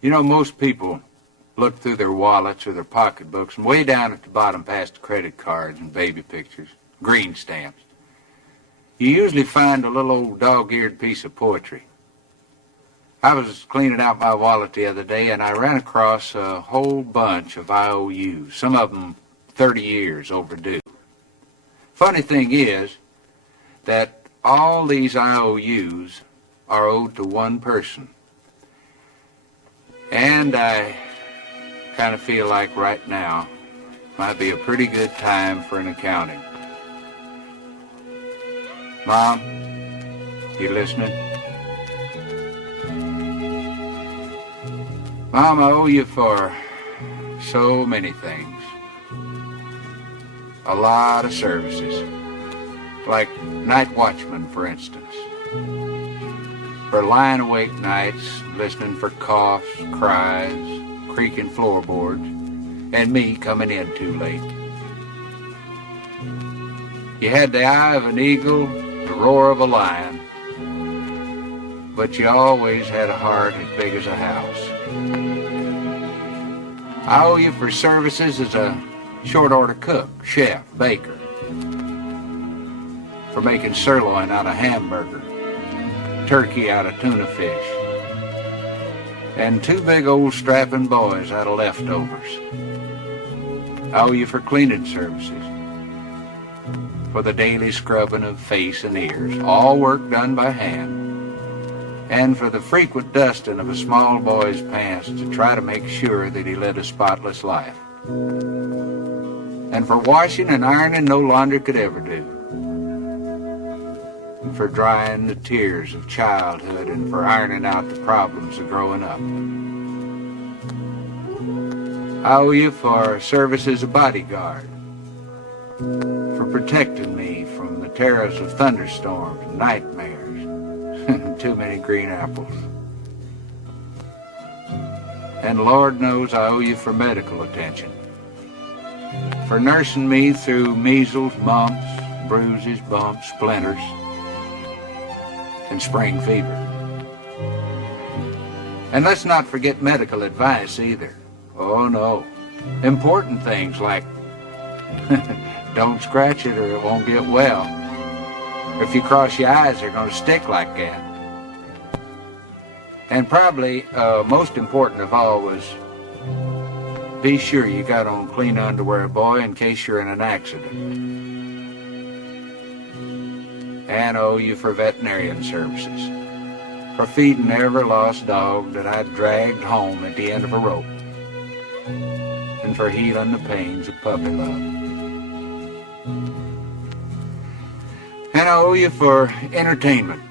You know, most people look through their wallets or their pocketbooks, and way down at the bottom past the credit cards and baby pictures, green stamps, you usually find a little old dog-eared piece of poetry. I was cleaning out my wallet the other day, and I ran across a whole bunch of IOUs, some of them 30 years overdue. Funny thing is that all these IOUs are owed to one person. And I kind of feel like right now might be a pretty good time for an accounting. Mom, you listening? Mom, I owe you for so many things. A lot of services. Like night watchman, for instance. For lying awake nights, listening for coughs, cries, creaking floorboards, and me coming in too late. You had the eye of an eagle, the roar of a lion, but you always had a heart as big as a house. I owe you for services as a short-order cook, chef, baker, for making sirloin out of hamburger, turkey out of tuna fish, and two big old strapping boys out of leftovers. I owe you for cleaning services, for the daily scrubbing of face and ears, all work done by hand, and for the frequent dusting of a small boy's pants to try to make sure that he led a spotless life, and for washing and ironing no laundry could ever do, and for drying the tears of childhood, and for ironing out the problems of growing up. I owe you for service as a bodyguard, for protecting me from the terrors of thunderstorms and nightmares and too many green apples. And Lord knows I owe you for medical attention, for nursing me through measles, mumps, bruises, bumps, splinters, and spring fever. And let's not forget medical advice either. Oh no. Important things like don't scratch it or it won't get well. If you cross your eyes, they're going to stick like that. And probably most important of all was be sure you got on clean underwear, boy, in case you're in an accident. And owe you for veterinarian services, for feeding every lost dog that I dragged home at the end of a rope, and for healing the pains of puppy love. And I owe you for entertainment.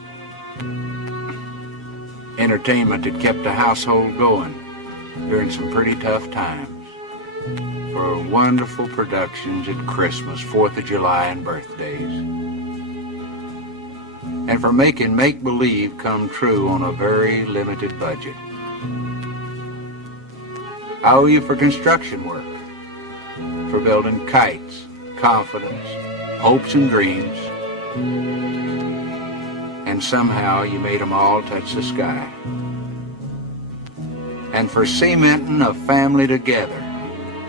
Entertainment that kept the household going during some pretty tough times. For wonderful productions at Christmas, 4th of July, and birthdays. And for making make-believe come true on a very limited budget. I owe you for construction work, for building kites, confidence, hopes and dreams, and somehow you made them all touch the sky. And for cementing a family together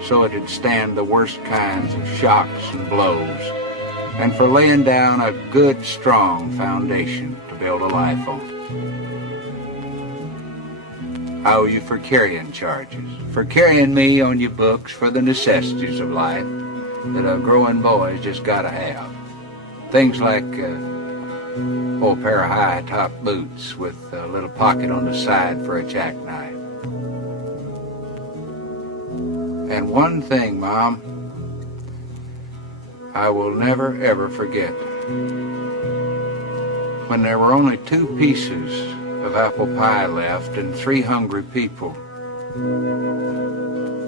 so it'd stand the worst kinds of shocks and blows, and for laying down a good, strong foundation to build a life on. I owe you for carrying charges, for carrying me on your books for the necessities of life that a growing boy's just got to have. Things like a pair of high-top boots with a little pocket on the side for a jackknife. And one thing, Mom, I will never, ever forget. When there were only 2 pieces of apple pie left and 3 hungry people,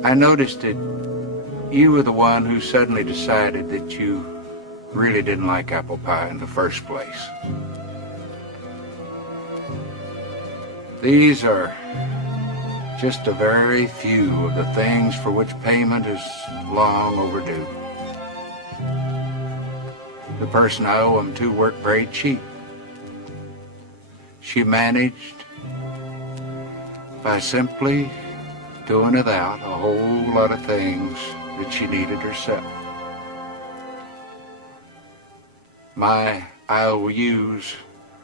I noticed that you were the one who suddenly decided that you really didn't like apple pie in the first place. These are just a very few of the things for which payment is long overdue. The person I owe them to worked very cheap. She managed by simply doing without a whole lot of things that she needed herself. My IOUs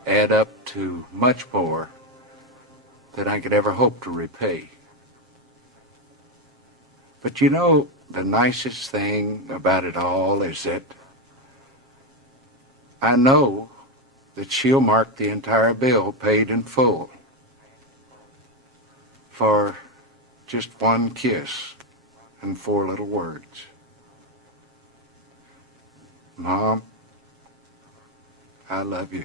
add up to much more than I could ever hope to repay. But you know, the nicest thing about it all is that I know that she'll mark the entire bill paid in full for just one kiss and 4 little words. Mom, I love you.